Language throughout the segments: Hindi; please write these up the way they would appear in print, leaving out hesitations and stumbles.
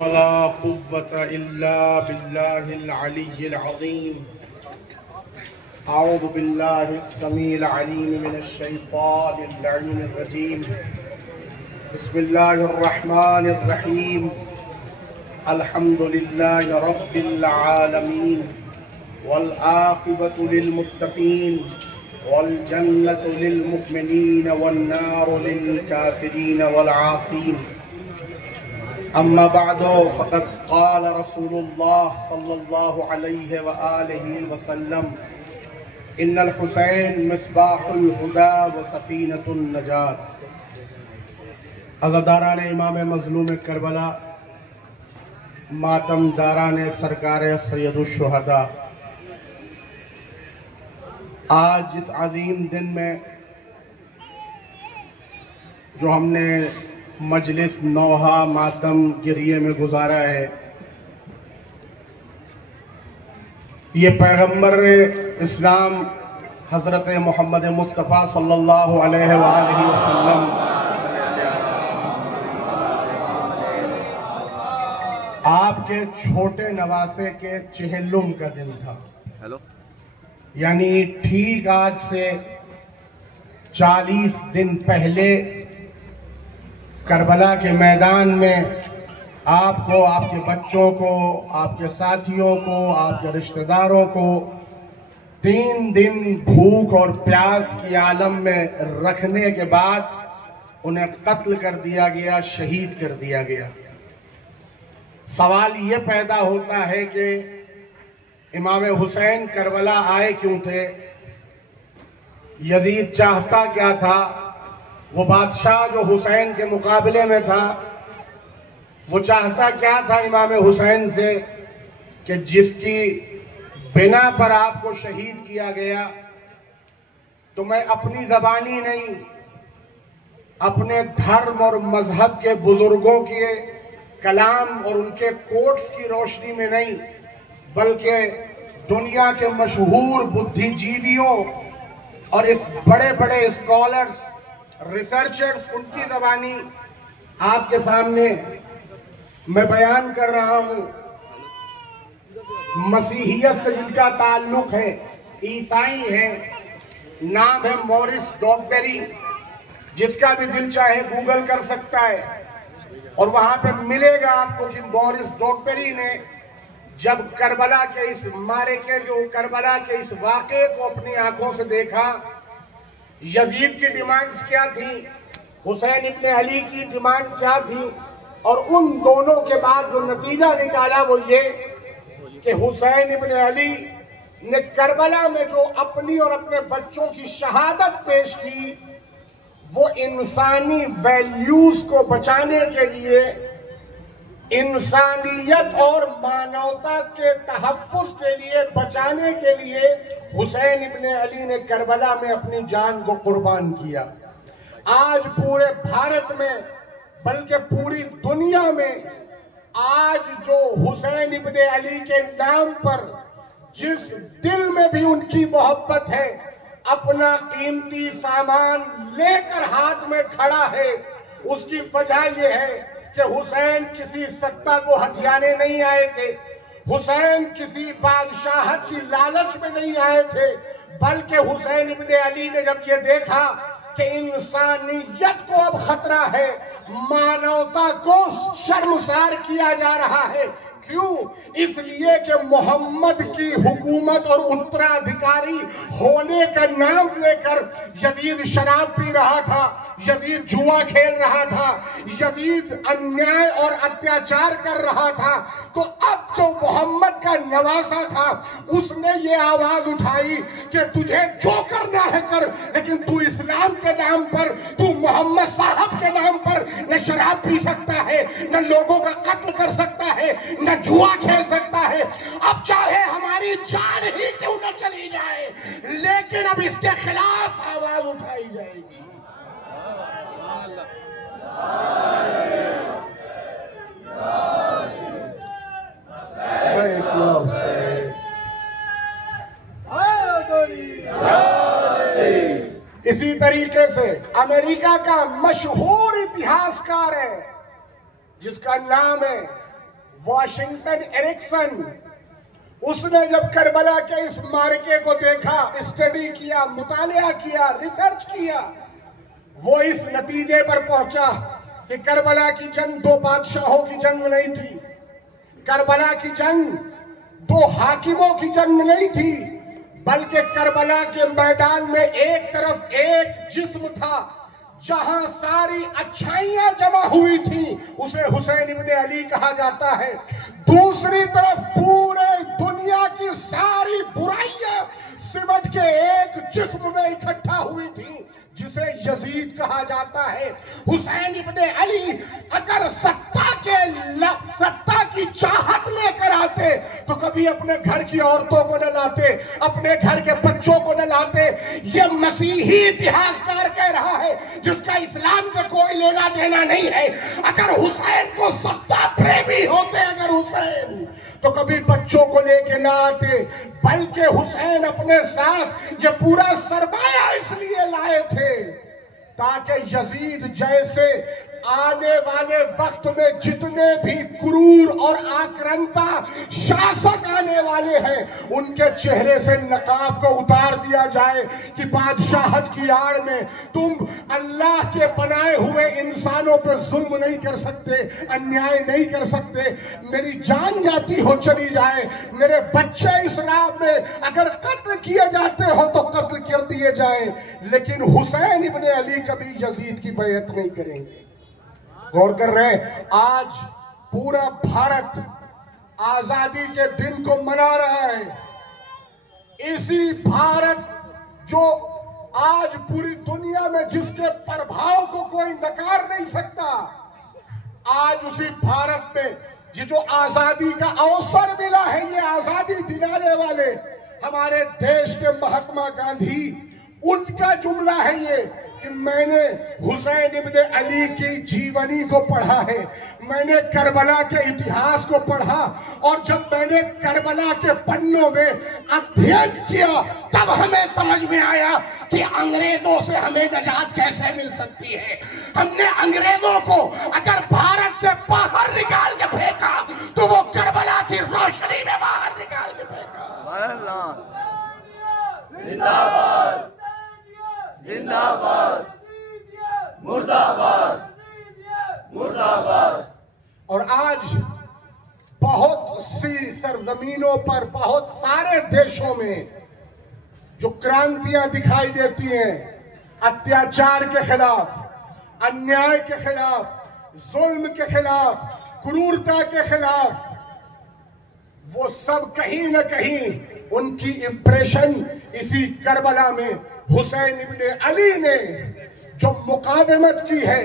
वला कुव्वता इल्ला बिल्लाहिल अलिय्यिल अज़ीम। अऊज़ु बिल्लाहिस समीइल अलीम मिनश शैतानिर लईनिर रजीम। बिस्मिल्लाहिर रहमानिर रहीम। अल्हम्दुलिल्लाहि रब्बिल आलमीन वल आक़िबतु लिल मुत्तक़ीन वल जन्नतु लिल मुमिनीन वन नारु लिल काफ़िरीन वल आसीन। अम्मा बअदु फ़क़द क़ाल रसूलुल्लाह सल्लल्लाहु अलैहि व आलिहि वसल्लम इन्नल हुसैन मिस्बाहुल हुदा व सफ़ीनतुन नजात। अज़ादारान इमाम मज़लूम करबला, मातमदारान सरकार सैयदुश शुहदा, आज इस अजीम दिन में जो हमने मजलिस नौहा मातम गिरिए में गुजारा है, ये पैगम्बर इस्लाम हज़रत मोहम्मद मुस्तफ़ा सल्लल्लाहु अलैहि वसल्लम आपके छोटे नवासे के चेहल्लुम का दिन था। यानी ठीक आज से 40 दिन पहले करबला के मैदान में आपको, आपके बच्चों को, आपके साथियों को, आपके रिश्तेदारों को 3 दिन भूख और प्यास की आलम में रखने के बाद उन्हें कत्ल कर दिया गया, शहीद कर दिया गया। सवाल ये पैदा होता है कि इमाम हुसैन करबला आए क्यों थे? यजीद चाहता क्या था? वो बादशाह जो हुसैन के मुकाबले में था, वो चाहता क्या था इमाम हुसैन से कि जिसकी बिना पर आपको शहीद किया गया? तो मैं अपनी जबानी नहीं, अपने धर्म और मजहब के बुजुर्गों के कलाम और उनके कोट्स की रोशनी में नहीं, बल्कि दुनिया के मशहूर बुद्धिजीवियों और इस बड़े बड़े स्कॉलर्स, रिसर्चर्स, उनकी ज़बानी आपके सामने मैं बयान कर रहा हूं। मसीहियत से जिनका ताल्लुक है, ईसाई है, नाम है मॉरिस डॉगबेरी, जिसका भी दिल चाहे गूगल कर सकता है और वहां पे मिलेगा आपको कि मॉरिस डॉगबेरी ने जब करबला के इस मारेके, जो करबला के इस वाक़े को अपनी आंखों से देखा, यजीद की डिमांड्स क्या थी, हुसैन इब्ने अली की डिमांड क्या थी, और उन दोनों के बाद जो नतीजा निकाला वो ये कि हुसैन इब्ने अली ने करबला में जो अपनी और अपने बच्चों की शहादत पेश की, वो इंसानी वैल्यूज को बचाने के लिए, इंसानियत और मानवता के तहफ़्फ़ुज़ के लिए, बचाने के लिए हुसैन इब्ने अली ने करबला में अपनी जान को कुर्बान किया। आज पूरे भारत में, बल्कि पूरी दुनिया में, आज जो हुसैन इब्ने अली के नाम पर जिस दिल में भी उनकी मोहब्बत है, अपना कीमती सामान लेकर हाथ में खड़ा है, उसकी वजह यह है कि हुसैन किसी सत्ता को हथियाने नहीं आए थे, हुसैन किसी बादशाहत की लालच में नहीं आए थे, बल्कि हुसैन इब्ने अली ने जब ये देखा कि इंसानियत को अब खतरा है, मानवता को शर्मसार किया जा रहा है। क्यों? इसलिए कि मोहम्मद की हुकूमत और उत्तराधिकारी होने का नाम लेकर यजीद शराब पी रहा था, यजीद जुआ खेल रहा था, यजीद अन्याय और अत्याचार कर रहा था। तो अब जो मोहम्मद का नवासा था, उसने ये आवाज उठाई कि तुझे जो करना है कर, लेकिन तू इस्लाम के नाम पर, तू मोहम्मद साहब के नाम पर न शराब पी सकता है, न लोगों का कत्ल कर सकता है, न जुआ खेल सकता है। अब चाहे हमारी जान ही क्यों न चली जाए, लेकिन अब इसके खिलाफ आवाज उठाई जाएगी। इसी तरीके से अमेरिका का मशहूर इतिहासकार है जिसका नाम है वॉशिंगटन एरिक्सन, उसने जब करबला के इस मार्के को देखा, स्टडी किया, मुतालिया किया, रिसर्च किया, वो इस नतीजे पर पहुंचा कि करबला की जंग दो बादशाहों की जंग नहीं थी, करबला की जंग दो हाकिमों की जंग नहीं थी, बल्कि करबला के मैदान में एक तरफ एक जिस्म था जहां सारी अच्छाइयां जमा हुई थी, उसे हुसैन इब्ने अली कहा जाता है। दूसरी तरफ पूरे दुनिया की सारी बुराइयां सिमट के एक जिस्म में इकट्ठा हुई थी, जिसे यजीद कहा जाता है। हुसैन इब्ने अली अगर सत्ता की चाहत लेकर आते तो कभी अपने घर की औरतों को न लाते, अपने घर के बच्चों को न लाते। ये मसीही इतिहासकार कह रहा है, जिसका इस्लाम से कोई लेना देना नहीं है। अगर हुसैन को सत्ता प्रेमी होते, अगर हुसैन, तो कभी बच्चों को लेके ना आते, बल्कि हुसैन अपने साथ ये पूरा सरमाया इसलिए लाए थे ताकि यजीद जैसे आने वाले वक्त में जितने भी क्रूर और आक्रांता शासक आने वाले हैं, उनके चेहरे से नकाब को उतार दिया जाए कि बादशाहत की आड़ में तुम अल्लाह के बनाए हुए इंसानों पर जुल्म नहीं कर सकते, अन्याय नहीं कर सकते। मेरी जान जाती हो चली जाए, मेरे बच्चे इस राह में अगर कत्ल किए जाते हो तो कत्ल कर दिए जाए, लेकिन हुसैन इब्ने अली कभी यजीद की बैअत नहीं करेंगे। गौर कर रहे हैं, आज पूरा भारत आजादी के दिन को मना रहा है। इसी भारत जो आज पूरी दुनिया में जिसके प्रभाव को कोई नकार नहीं सकता, आज उसी भारत में ये जो आजादी का अवसर मिला है, ये आजादी दिलाने वाले हमारे देश के महात्मा गांधी, उनका जुमला है ये कि मैंने हुसैन इब्ने अली की जीवनी को पढ़ा है, मैंने करबला के इतिहास को पढ़ा, और जब मैंने करबला के पन्नों में अध्ययन किया तब हमें समझ में आया कि अंग्रेजों से हमें निजात कैसे मिल सकती है। हमने अंग्रेजों को अगर भारत से बाहर निकाल के फेंका तो वो करबला की रोशनी में बाहर निकाल के फेंका। जिंदाबाद जिंदाबाद मुर्दाबाद मुर्दाबाद। और आज बहुत सी सरजमीनों पर, बहुत सारे देशों में जो क्रांतियां दिखाई देती हैं अत्याचार के खिलाफ, अन्याय के खिलाफ, जुल्म के खिलाफ, क्रूरता के खिलाफ, वो सब कहीं न कहीं उनकी इंप्रेशन इसी करबला में हुसैन इब्ने अली ने जो मुकाबमत की है,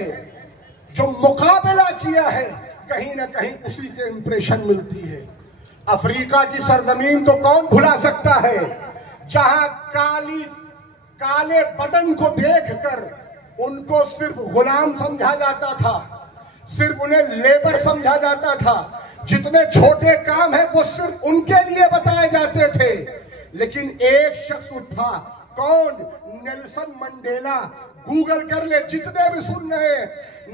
जो मुकाबला किया है, कहीं ना कहीं उसी से इंप्रेशन मिलती है। अफ्रीका की सरजमीन तो कौन भुला सकता है, जहां काले बदन को देखकर उनको सिर्फ गुलाम समझा जाता था, सिर्फ उन्हें लेबर समझा जाता था, जितने छोटे काम है वो सिर्फ उनके लिए बताए जाते थे। लेकिन एक शख्स उठा, कौन? Nelson Mandela. गूगल कर ले, जितने भी सुन रहे हैं,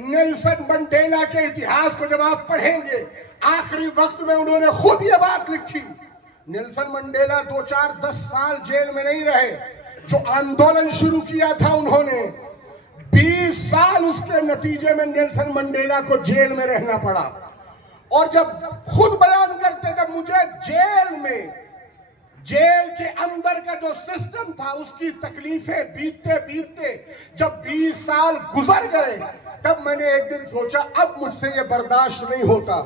नेल्सन मंडेला के इतिहास को जब आप पढ़ेंगे, आखिरी वक्त में उन्होंने खुद ये बात लिखी। नेल्सन मंडेला 2-4-10 साल जेल में नहीं रहे। जो आंदोलन शुरू किया था उन्होंने, 20 साल उसके नतीजे में नेल्सन मंडेला को जेल में रहना पड़ा। और जब खुद बयान करते थे, मुझे जेल के अंदर का जो सिस्टम था उसकी तकलीफें बीतते बीतते जब 20 साल गुजर गए, तब मैंने एक दिन सोचा अब मुझसे ये बर्दाश्त नहीं होता,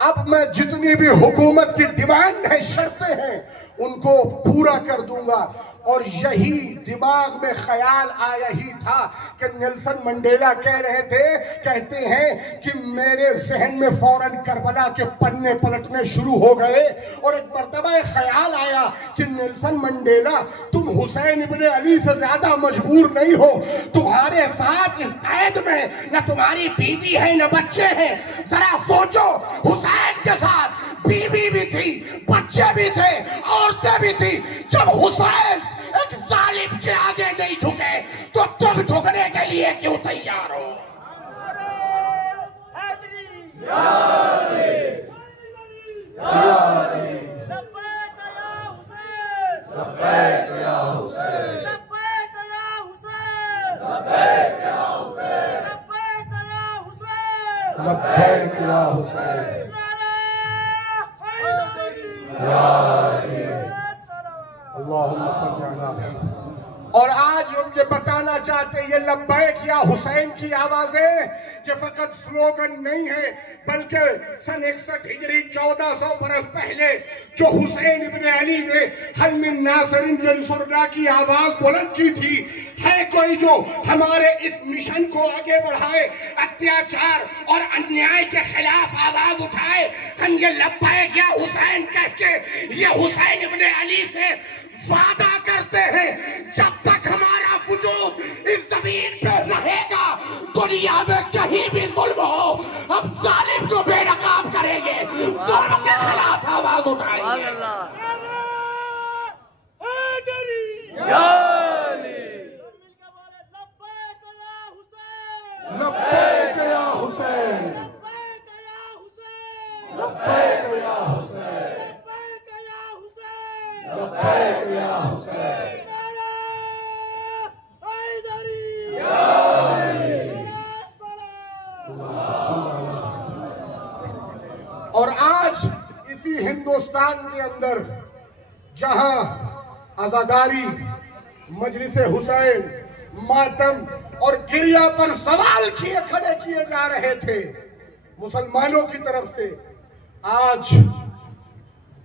अब मैं जितनी भी हुकूमत की डिमांड है, शर्तें हैं, उनको पूरा कर दूंगा। और यही दिमाग में ख्याल आया ही था कि नेल्सन मंडेला कह रहे थे, कहते हैं कि मेरे जहन में फौरन करबला के पन्ने पलटने शुरू हो गए और एक मर्तबा ख्याल आया कि नेल्सन मंडेला, तुम हुसैन इब्ने अली से ज्यादा मजबूर नहीं हो, तुम्हारे साथ इस कैद में न तुम्हारी बीवी है न बच्चे हैं। जरा सोचो, हुसैन के साथ बीवी भी थी, बच्चे भी थे, औरतें भी थी। जब हुसैन एक जालिम के आगे नहीं झुके तो तुम झुकने के लिए क्यों तैयार हो? और आज हम ये बताना चाहते हैं, ये लब्बैक या हुसैन की आवाजें ये फकत स्लोगन नहीं है, बल्कि सन 61 हिजरी 1400 बरस पहले जो हुसैन इब्ने अली ने हल मिन नासिरिन यंसुरना की आवाज बुलंद की थी, है कोई जो हमारे इस मिशन को आगे बढ़ाए, अत्याचार और अन्याय के खिलाफ आवाज उठाए। हम ये लब्बैक या हुसैन कह के ये हुसैन इब्ने अली से वादा करते हैं, जब तक हमारा वजूद इस जमीन पे रहेगा, दुनिया में कहीं भी जुल्म हो, हम जालिम को बेनकाब करेंगे, जुल्म के खिलाफ आवाज उठाएंगे। लब्बैक या हुसैन, लब्बैक या हुसैन, लब्बैक या हुसैन। और आज इसी हिंदुस्तान के अंदर जहां आजादारी, मजलिस हुसैन, मातम और गिरिया पर सवाल खड़े किए जा रहे थे मुसलमानों की तरफ से, आज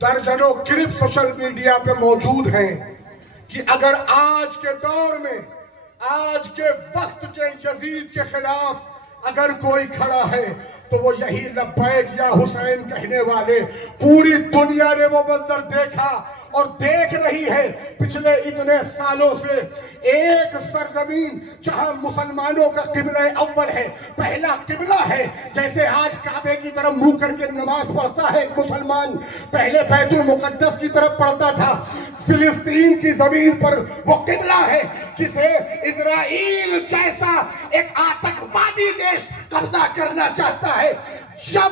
दर्जनों क्लिप सोशल मीडिया पे मौजूद हैं कि अगर आज के दौर में, आज के वक्त के यजीद के खिलाफ अगर कोई खड़ा है तो वो यही लब्बैक या हुसैन कहने वाले। पूरी दुनिया ने वो मंजर देखा और देख रही है पिछले इतने सालों से। एक सरजमीन जहां मुसलमानों का किबला अव्वल है, पहला किबला है, जैसे आज काबे की तरफ मुंह करके नमाज पढ़ता है एक मुसलमान, पहले बैतुल मुकद्दस की तरफ पढ़ता था। फिलिस्तीन की जमीन पर वो किबला है जिसे इजराइल जैसा एक आतंकवादी देश कब्जा करना चाहता है। जब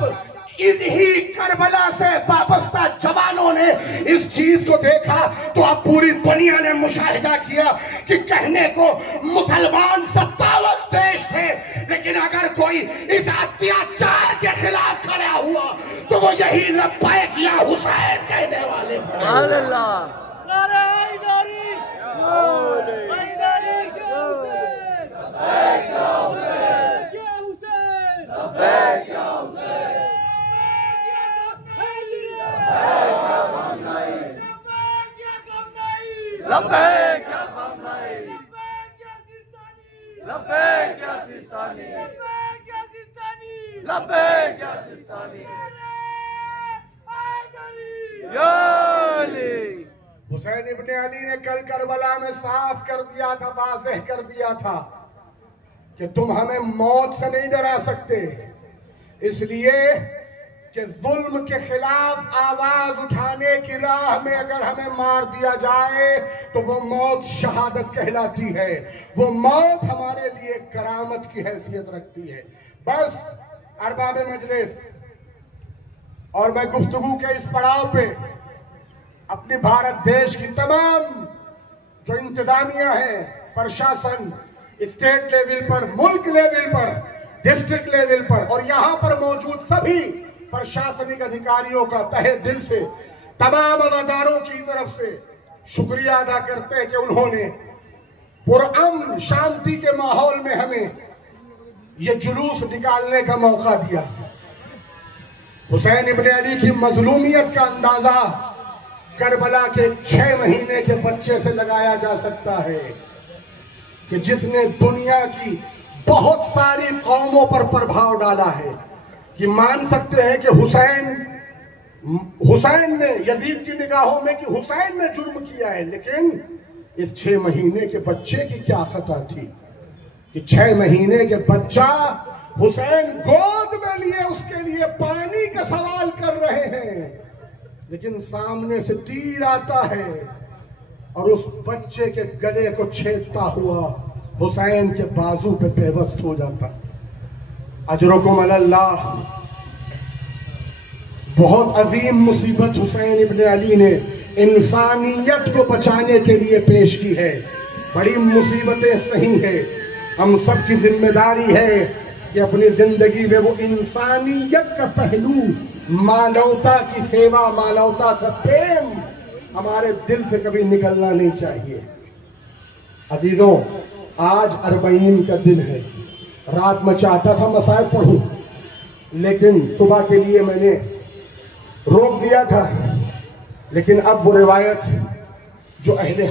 इन्हीं करबला से वाबस्ता जवानों ने इस चीज को देखा तो अब पूरी दुनिया ने मुशाहिदा किया कि कहने को मुसलमान सत्तावक देश थे, लेकिन अगर कोई इस अत्याचार के खिलाफ खड़ा हुआ तो वो यही लब्बैक या हुसैन कहने वाले थे। लब्बैक या ख़ामनई, लब्बैक या सिस्तानी, लब्बैक या सिस्तानी, या अली। हुसैन इब्ने अली ने कल करबला में साफ कर दिया था, वाज़ेह कर दिया था कि तुम हमें मौत से नहीं डरा सकते, इसलिए कि जुल्म के खिलाफ आवाज उठाने की राह में अगर हमें मार दिया जाए तो वो मौत शहादत कहलाती है, वो मौत हमारे लिए करामत की हैसियत रखती है। बस अरबाब मजलिस और मैं गुफ्तगू के इस पड़ाव पे अपने भारत देश की तमाम जो इंतजामिया है, प्रशासन, स्टेट लेवल पर, मुल्क लेवल पर, डिस्ट्रिक्ट लेवल पर और यहाँ पर मौजूद सभी प्रशासनिक अधिकारियों का तहे दिल से, तमाम अदादारों की तरफ से शुक्रिया अदा करते हैं कि उन्होंने पुरअमन शांति के माहौल में हमें ये जुलूस निकालने का मौका दिया। हुसैन इब्ने अली की मजलूमियत का अंदाजा करबला के 6 महीने के बच्चे से लगाया जा सकता है कि जिसने दुनिया की बहुत सारी कौमों पर प्रभाव डाला है। कि मान सकते हैं कि हुसैन ने यजीद की निगाहों में कि हुसैन ने जुर्म किया है, लेकिन इस 6 महीने के बच्चे की क्या खता थी कि 6 महीने के बच्चा हुसैन गोद में लिए उसके लिए पानी का सवाल कर रहे हैं, लेकिन सामने से तीर आता है और उस बच्चे के गले को छेदता हुआ हुसैन के बाजू पे बेबस हो जाता। अजरुकुम अल्लाह। बहुत अजीम मुसीबत हुसैन इब्ने अली ने इंसानियत को बचाने के लिए पेश की है। बड़ी मुसीबतें सही है, हम सब की जिम्मेदारी है कि अपनी जिंदगी में वो इंसानियत का पहलू, मानवता की सेवा, मानवता का प्रेम हमारे दिल से कभी निकलना नहीं चाहिए। अजीजों, आज अरबईन का दिन है। रात में चाहता था मसाइब पढ़ूं, लेकिन सुबह के लिए मैंने रोक दिया था। लेकिन अब वो रिवायत जो अहले